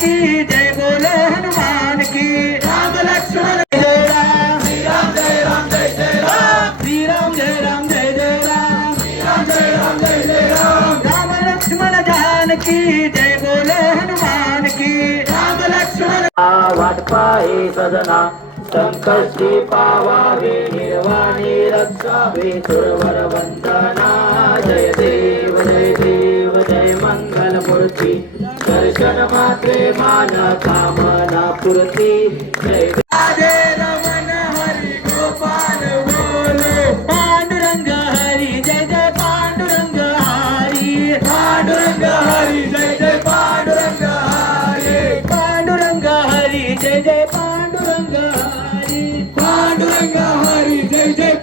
की जय बोलो हनुमान की राम लक्ष्मण जय राम श्री राम जय राम जय जय राम श्री राम जय राम जय जय राम श्री राम जय राम जय जय राम राम लक्ष्मण जानकी जय बोलो हनुमान की राम लक्ष्मण वाट पाहे सदना संकष्टी पावावे निर्वाणी रक्षावे सुरवर वंदना जय देव जय मंगल मूर्ती दर्शन मात्रे मान कामना पूर्ती जय राधे रमण हरी गोपाल बोलो पांडुरंग हरी जय जय पांडुरंग हरी पांडुरंग हरी जय जय पांडुरंग हरी पांडुरंग हरी जय जय पांडुरंग हरी पांडुरंग हरी जय जय